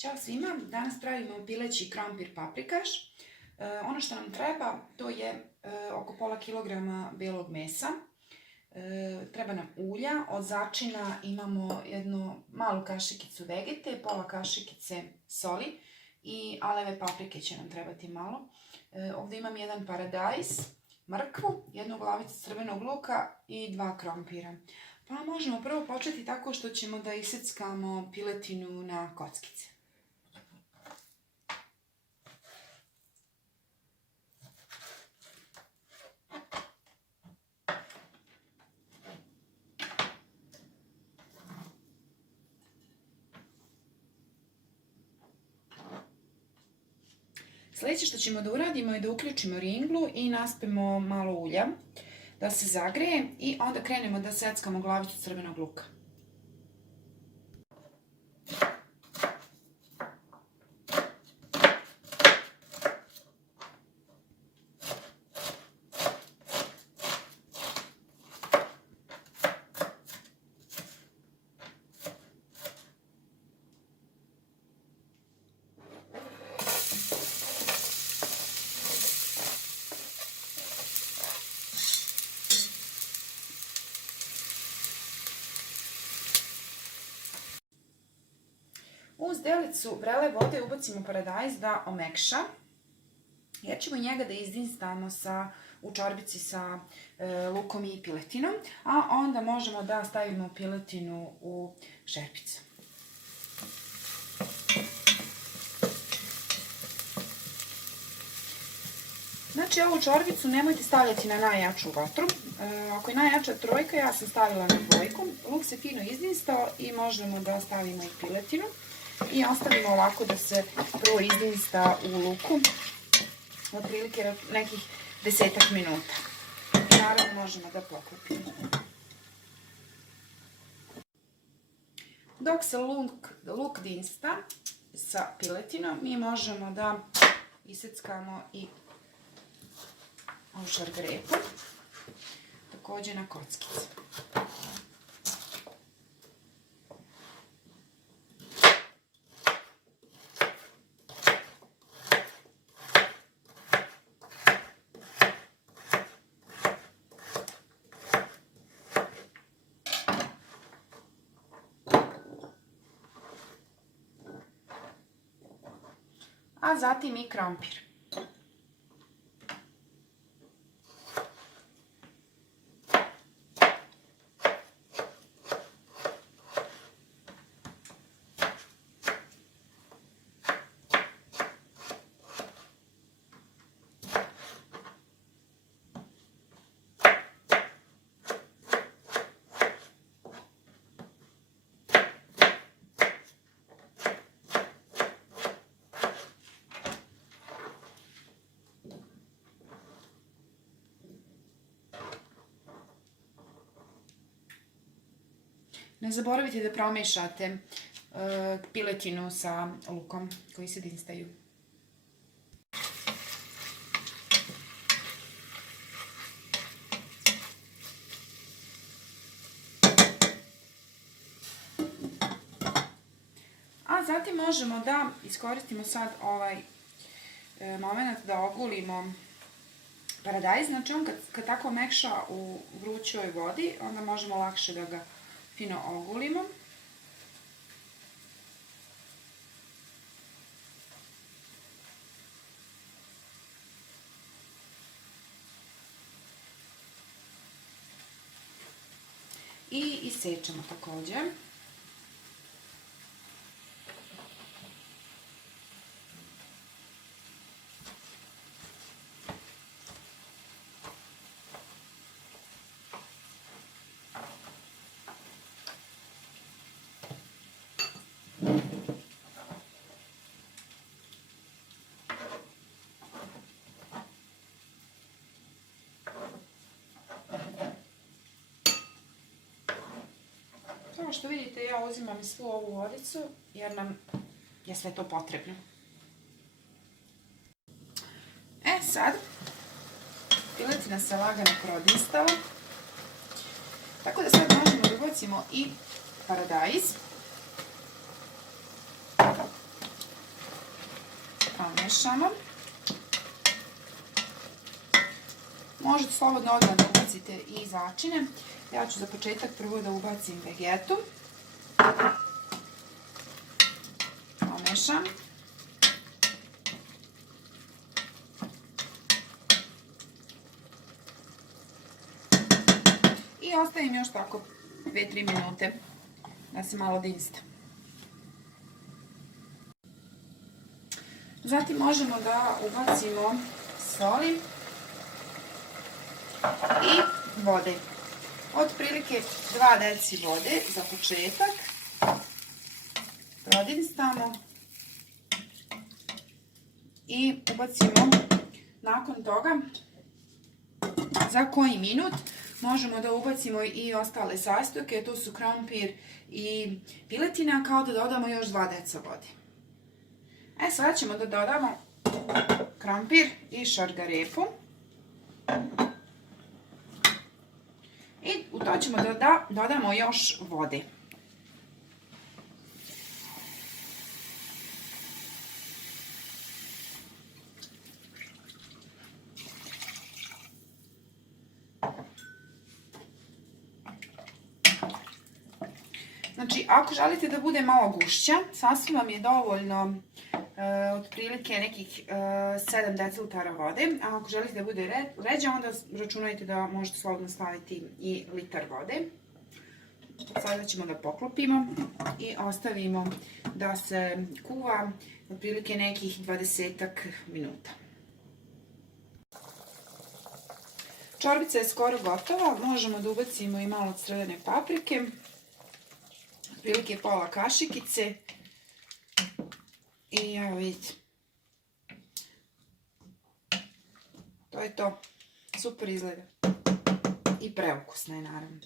Ćao svima, danas pravimo pileći krompir paprikaš. Ono što nam treba to je oko pola kilograma belog mesa. Treba nam ulja, od začina imamo jednu malu kašikicu vegete, pola kašikice soli i aleve paprike će nam trebati malo. Ovdje imam jedan paradajz, mrkvu, jednu glavicu crvenog luka i 2 krompira. Pa možemo prvo početi tako što ćemo da iseckamo piletinu na kockice. Sljedeće što ćemo da uradimo je da uključimo ringlu i naspemo malo ulja da se zagreje i onda krenemo da seckamo glavicu crvenog luka. Uz delicu vrele vode ubacimo paradajz da omekša, jer ćemo njega da izdinstamo u čorbici sa lukom i piletinom, a onda možemo da stavimo piletinu u šerpicu. Znači, ovu čorbicu nemojte stavljati na najjaču vatru. Ako je najjača trojka, ja sam stavila na dvojku. Luk se fino izdinstao i možemo da stavimo i piletinu. I ostavimo ovako da se prvo izdinsta u luku, otprilike nekih 10 minuta. I naravno možemo da poklopimo. Dok se luk dinsta sa piletinom, mi možemo da iseckamo i ovu šargarepu, također na kockice. A zatim i krompir. Ne zaboravite da promiješate piletinu sa lukom koji se dinstaju. A zatim možemo da iskoristimo sad ovaj moment da ogulimo paradajz. Znači on kad tako mekša u vrućoj vodi, onda možemo lakše da ga fino ogulimo. I isečemo također. Kao što vidite, ja uzimam i svu ovu vodicu jer nam je sve to potrebno. Sad, piletina se lagano prodinstala. Tako da sad možemo da ubacimo i paradajz. pomešamo. Možete slobodno odmah da ubacite i začine. Ja ću za početak prvo da ubacim vegetu. Pomešam. I ostavim još tako 2-3 minute da se malo dinsta. Zatim možemo da ubacimo soli i vode. Otprilike 2 deci vode za početak. Prodinstamo i ubacimo nakon toga za koji minut možemo da ubacimo i ostale sastojke, to su krompir i piletina, kao da dodamo još 2 deca vode. Sada ćemo da dodamo krompir i šargarepu. I u to ćemo da dodamo još vode. Znači, ako želite da bude malo gušća, sasvim vam je dovoljno otprilike nekih 7 decilitara vode, a ako želite da bude ređa, onda računajte da možete slobodno staviti i litar vode. Sada ćemo da poklopimo i ostavimo da se kuva otprilike nekih 20 minuta. Čorbica je skoro gotova, možemo da ubacimo i malo crvene paprike, otprilike pola kašikice. I evo vidite, to je to, super izgleda i preukusno je naravno.